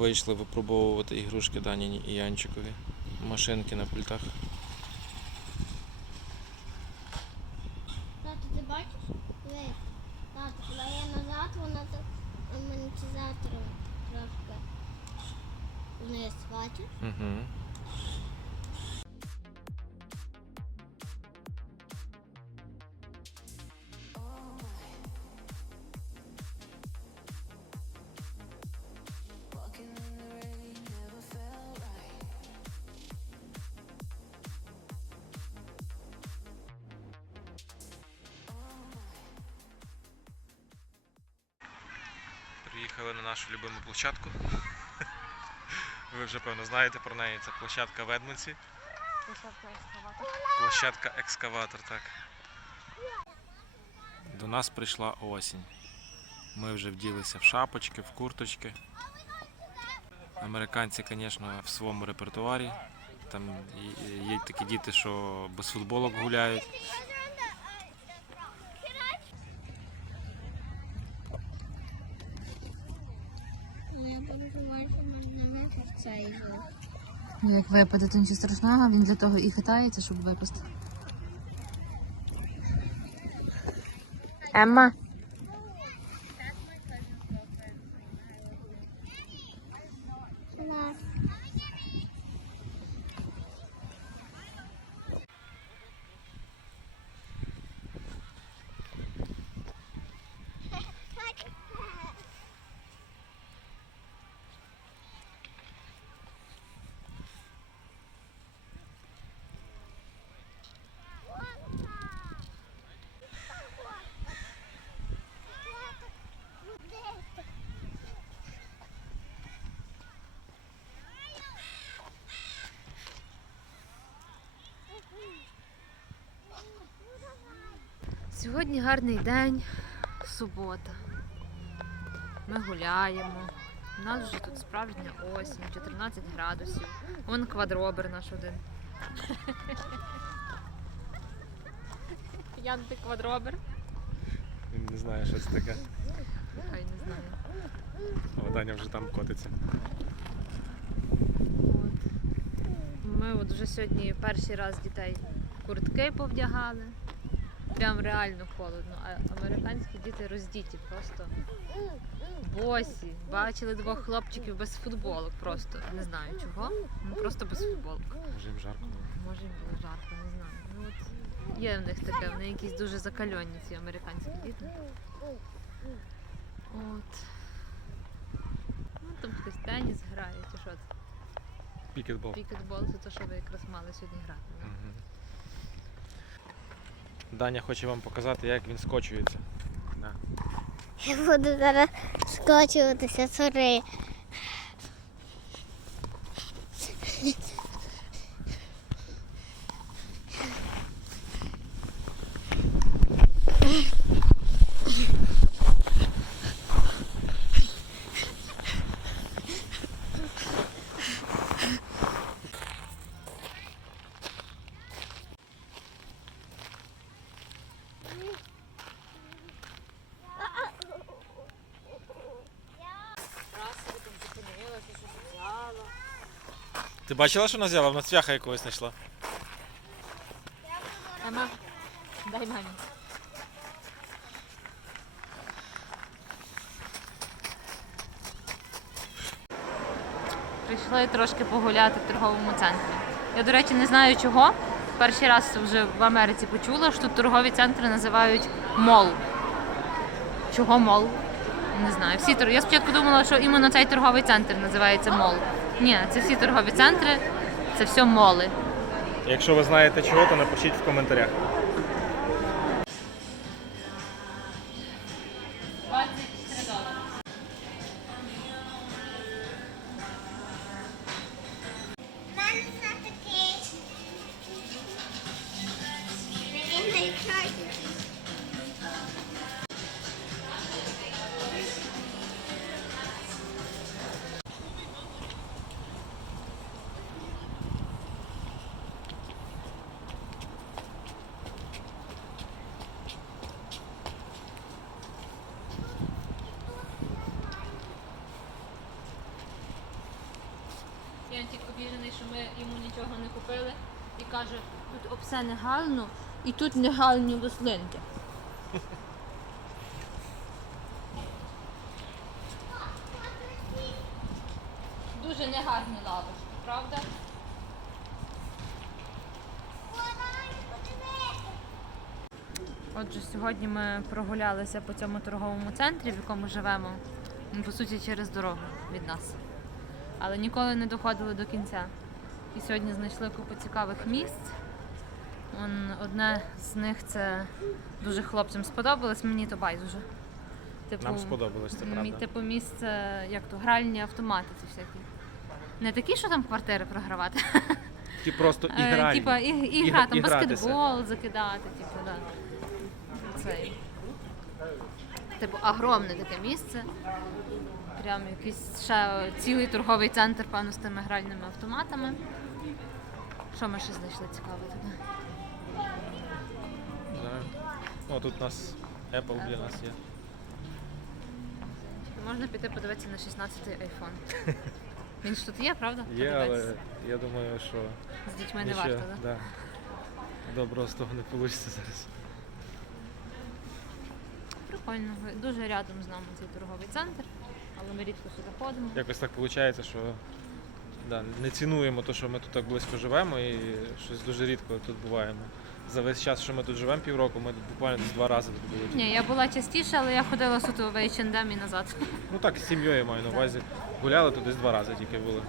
Вийшли випробовувати ігрушки Даніні і Янчикові. Машинки на пультах. Приїхали на нашу любиму площадку. Ви вже певно знаєте про неї. Це площадка в Едмонсі. Площадка екскаватор, так. До нас прийшла осінь. Ми вже вділися в шапочки, в курточки. Американці, звісно, в своєму репертуарі. Там є такі діти, що без футболок гуляють. Я переживаю, що можна випив цей. Ну, Як випаде, то нічого страшного, він для того і хитається, щоб випустити. Емма. Сьогодні гарний день, субота. Ми гуляємо. У нас вже тут справжня осінь, 14 градусів. Вон квадробер наш один. Ян, ти квадробер? Він не знає, що це таке. Хай не знаю. О, Даня вже там котиться. От. Ми от вже сьогодні перший раз дітей куртки повдягали. Прям реально холодно. А американські діти роздіті просто. Босі. Бачили двох хлопчиків без футболок. Просто не знаю чого. Ну просто без футболок. Може їм жарко. Може їм було жарко, не знаю. Ну от є в них таке, вони якісь дуже закальонні ці американські діти. От. Ну там хтось теніс грає, чи що це? Пікетбол. Пікетбол це те, що ви якраз мали сьогодні грати. да? Даня хоче вам показати, як він скочується. Да. Я буду зараз скочуватися, сори. Ти бачила, що вона взяла? Вона цвяха якогось знайшла. Ема, дай мамі. Прийшли трошки погуляти в торговому центрі. Я, до речі, не знаю чого. Перший раз вже в Америці почула, що тут торгові центри називають мол. Чого мол? Не знаю. Всі тор- Я спочатку думала, що іменно цей торговий центр називається мол. Ні, це всі торгові центри, це все моли. Якщо ви знаєте чого, то напишіть в коментарях. Янтик обіжений, що ми йому нічого не купили. І каже, тут все негально і тут негальні рослинки. Дуже негарні лавочки, правда? Отже, сьогодні ми прогулялися по цьому торговому центрі, в якому живемо. Ну, По суті, через дорогу від нас. Але ніколи не доходили до кінця. І сьогодні знайшли купу цікавих місць. Одне з них це дуже хлопцям сподобалось, мені то байдуже. Типу, Нам сподобалось, це правда. Типу місце, як то, гральні автомати ці всякі. Не такі, що там квартири програвати. Ті просто Е, ігральні. Типа і, і, І- гра, там і баскетбол закидати, типу, да. Цей. Типу, огромне таке місце. Прям якийсь ще цілий торговий центр, певно, з тими гральними автоматами. Що ми ще знайшли цікаве туди? Знаю. О, тут у нас Apple для нас є. Можна піти подивитися на 16-й iPhone. Він ж тут є, правда? Є, але Подивитися. я думаю, що З дітьми не нічого, варто, так? да. Доброго з того не вийде зараз. Прикольно. Дуже рядом з нами цей торговий центр, але ми рідко сюди ходимо. Якось так виходить, що да, не цінуємо те, що ми тут так близько живемо і щось дуже рідко тут буваємо. За весь час, що ми тут живемо півроку, ми тут буквально десь два рази тут були. Ні, я була частіше, але я ходила суто в H&M і назад. Ну так, з сім'єю я маю на увазі. Гуляли тут десь два рази тільки були.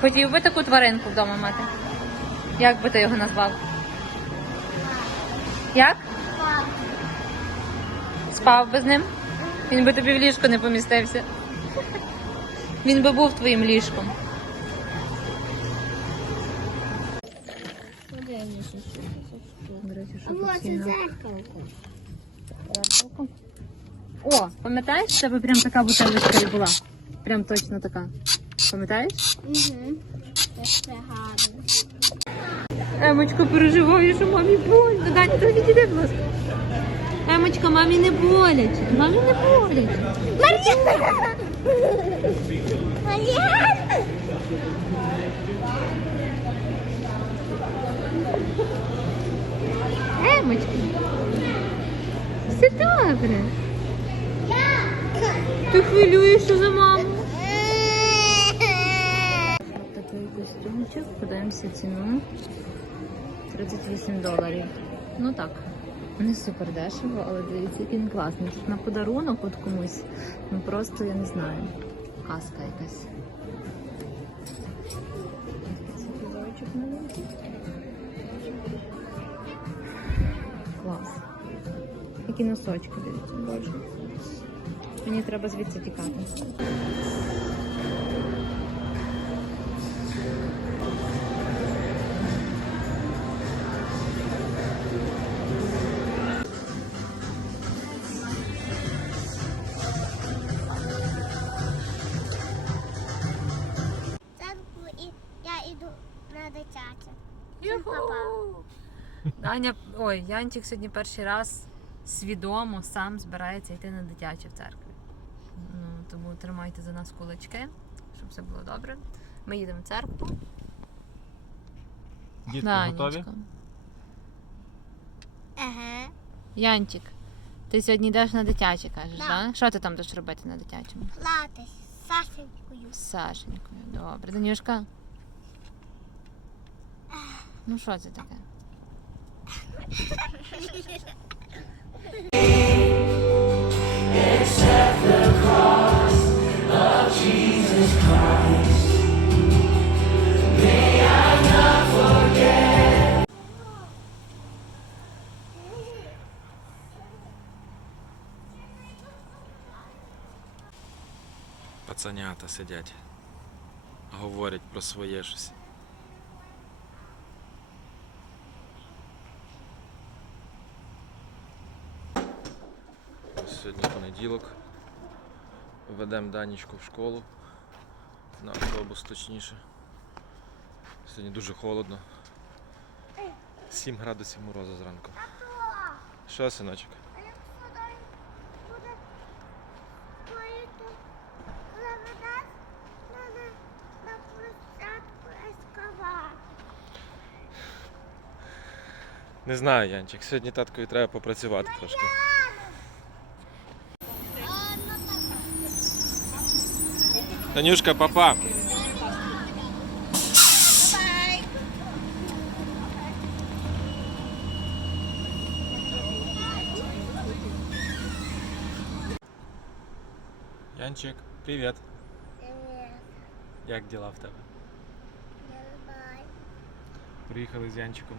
Хотів би таку тваринку вдома мати. Як би ти його назвав? Як? Спав би з ним? Він би тобі в ліжко не помістився. Він би був твоїм ліжком. Це це. О, пам'ятаєш, в тебе прям така бутилочка і була. Прям точно така. Пам'ятаєш? Угу. Це гарно. Емочка переживає, що мамі больно. Даня, трохи діди, будь ласка. Емочка, мамі не боляче. Мамі не боляче. Мар'яна! Мар'яна! Емочка. Все добре. Ти хвилюєшся за маму. Такий костюмчик, подивимося ціну. 38 доларів. Ну так, не супер дешево, але дивіться, який він класний. Тут на подарунок от комусь. Ну просто я не знаю. Казка якась. Клас. Які носочки дивіться, боже. Мені треба звідси тікати. На дитяче. Всім па-па. Аня, ой, Янчик сьогодні перший раз свідомо сам збирається йти на дитяче в церкві. Ну, тому тримайте за нас кулачки, щоб все було добре. Ми їдемо в церкву. Дітки Да, готові? Анічка. Ага. Янчик, ти сьогодні йдеш на дитяче, кажеш, Да. так? Да. Що ти там будеш робити на дитячому? Латись з Сашенькою. З Сашенькою. Добре. Данюшка? Ну що це таке? Пацанята сидять. Говорять про своє щось. понеділок ведемо данічку в школу, на автобус точніше. Сьогодні дуже холодно. 7 градусів морозу зранку. Що, синочок? Не знаю, Янчик, сьогодні таткові треба попрацювати трошки. Танюшка, папа. Янчик, привіт. Як діла в тебе? Приїхали з Янчиком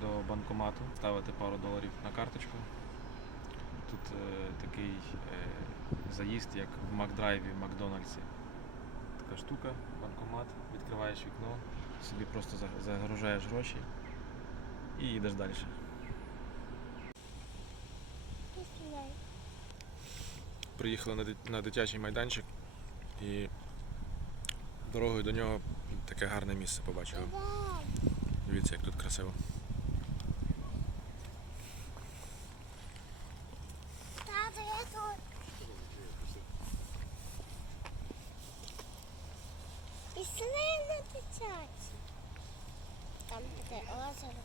до банкомату ставити пару доларів на карточку. Тут е, такий е, заїзд, як в Макдрайві в Макдональдсі. Така штука, банкомат, відкриваєш вікно, собі просто загружаєш гроші і їдеш далі. Приїхали на, дитячий майданчик і дорогою до нього таке гарне місце побачили. Дивіться, як тут красиво. Тато, я тут. Пішли дитячі. Там таке озеро.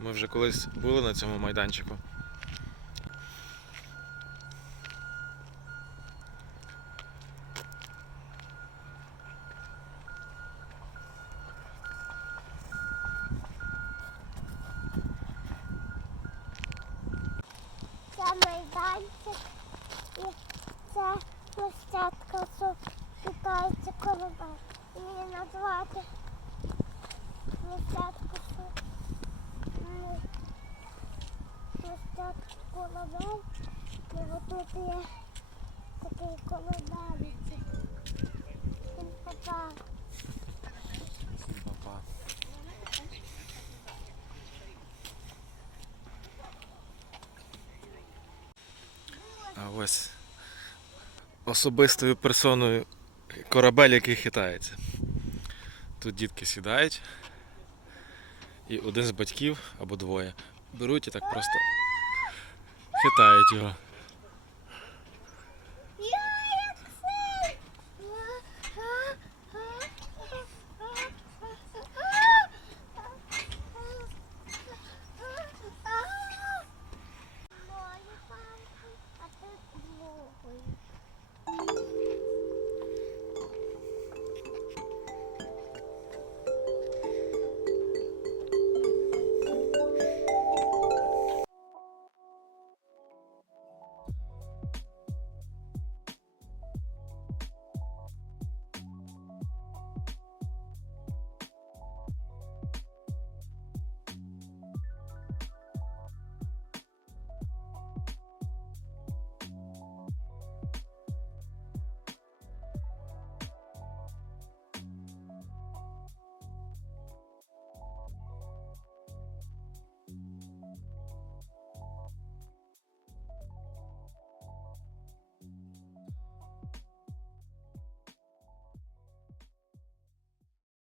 Ми вже колись були на цьому майданчику. Це майданчик і це площадка, що питається колоба. Її назвати площадку, площадку колобель. І отут є такий колобелиця. Він попав. А ось особистою персоною корабель, який хитається. Тут дітки сідають, і один з батьків або двоє беруть і так просто хитають його.